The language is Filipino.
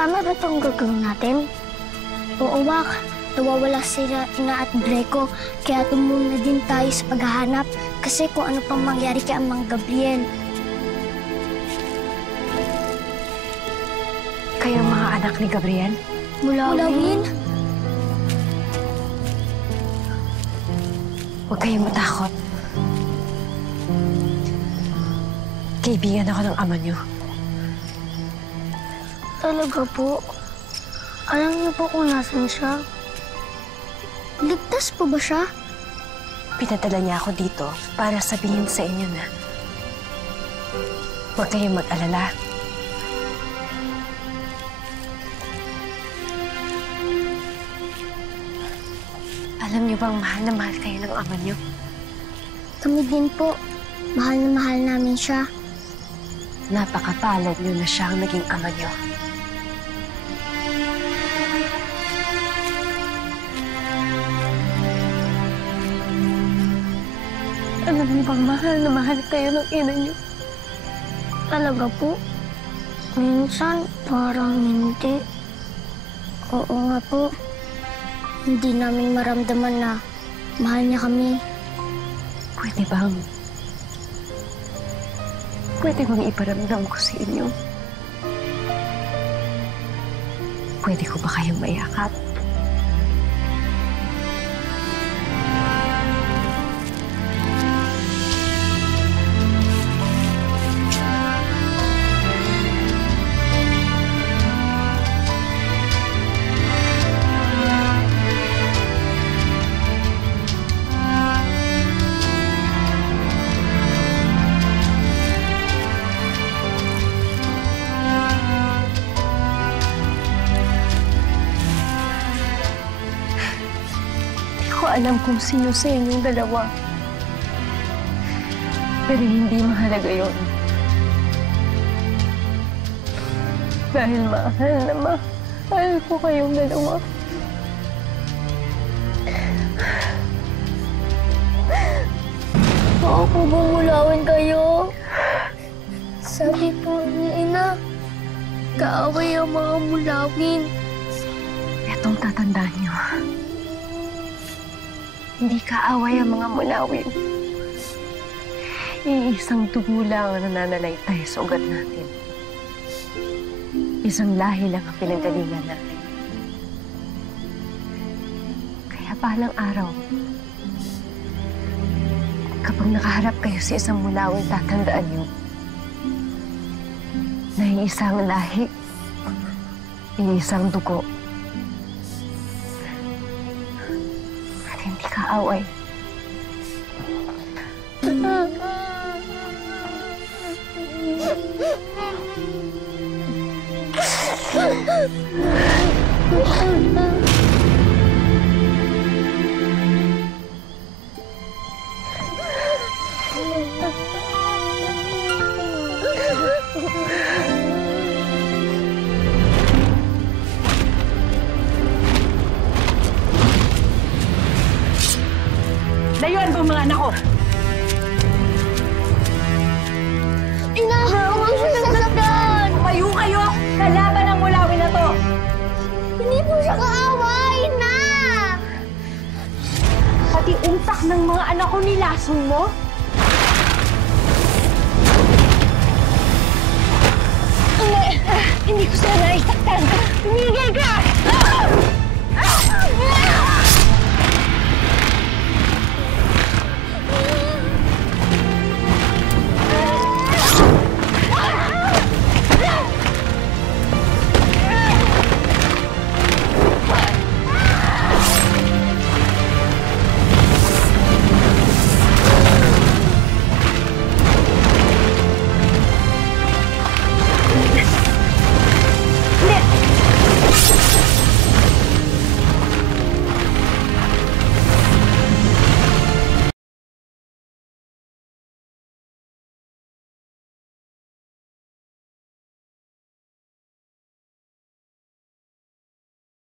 Tama ba itong gagawin natin? Oo, Wak. Nawawala sila Ina at Greco, kaya tumuna din tayo sa paghahanap kasi kung ano pang mangyari kay Amang Gabriel. Kayo mga anak ni Gabriel? Mulawin? Huwag kayong matakot. Kaibigan ako ng ama niyo. Talaga po? Alam niyo po kung nasan siya? Ligtas po ba siya? Pinadala niya ako dito para sabihin sa inyo na huwag kayong mag-alala. Alam niyo bang mahal na mahal kayo ng ama niyo? Kami din po. Mahal na mahal namin siya. Napakapalad niyo na siya ang naging ama niyo. Alam niyo bang mahal na mahal kayo ng ina niyo? Talaga po? Minsan, parang hindi. Oo nga po. Hindi namin maramdaman na mahal niya kami. Pwede bang iparamdam ko sa inyo? Pwede ko ba kayong mayakap? Alam kung sino sa inyong dalawa. Pero hindi mahalaga yun. Dahil mahal na mahal ko kayong dalawa. Baka po bang mulawin kayo? Sabi po ni Ina, kaaway ang mga mulawin. Etong tatandaan niyo. Hindi kaaway ang mga mulawin. Iisang dugo lang ang nananalaytay sa ugat natin. Isang lahi lang ang pinanggalingan natin. Kaya balang araw, kapag nakaharap kayo sa isang mulawin, tatandaan niyo na iisang lahi, iisang dugo, kaaway. Layuan po mga anak ko! Ina! Huwag siya sasaktan! Tumayo kayo! Kalaban ang mulawin na to! Hindi po siya kaaway, Ina! Pati utak ng mga anak ko nilason mo? Hindi ko siya naisaktan! Tumigil ka!